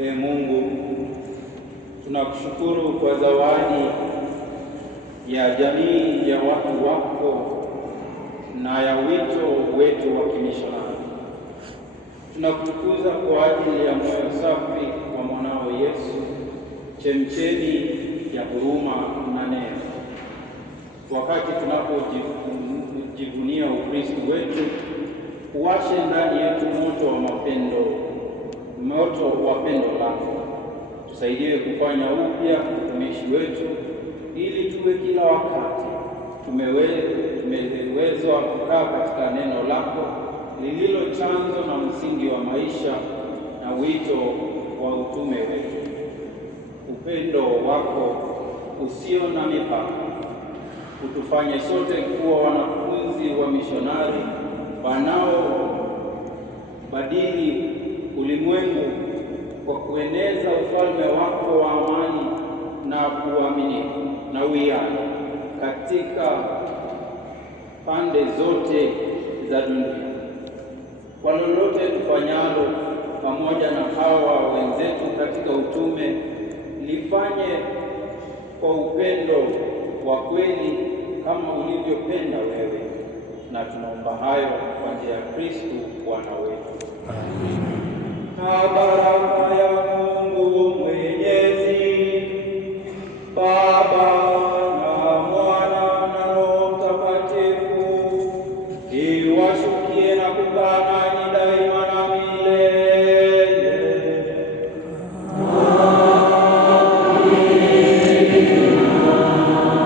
Ee Mungu, tunakushukuru kwa zawadi ya jamii ya watu wako na ya wito wetu wa kimishonari. Tunakutukuza kwa ajili ya moyo safi wa mwanao Yesu, chemchemi ya huruma na neema. Wakati tunapojivunia Ukristo wetu, uwashe ndani yetu moto wa pendo lako. Tusaidie kufanya upya utumishi wetu, ili tuwe kila wakati tumewezwa kukaa katika neno lako lililo chanzo na msingi wa maisha na wito wa utume wetu. Upendo wako usio na mipaka utufanye sote kuwa wanafunzi wa mishonari wanaobadili ulimwengu kwa kueneza ufalme wako wa amani na uaminifu na uwiano katika pande zote za dunia. Kwa lolote tufanyalo pamoja na hawa wenzetu katika utume, lifanye kwa upendo wa kweli kama ulivyopenda wewe, na tunaomba hayo kwa njia ya Kristo Bwana wetu. Amen. Na baraka ya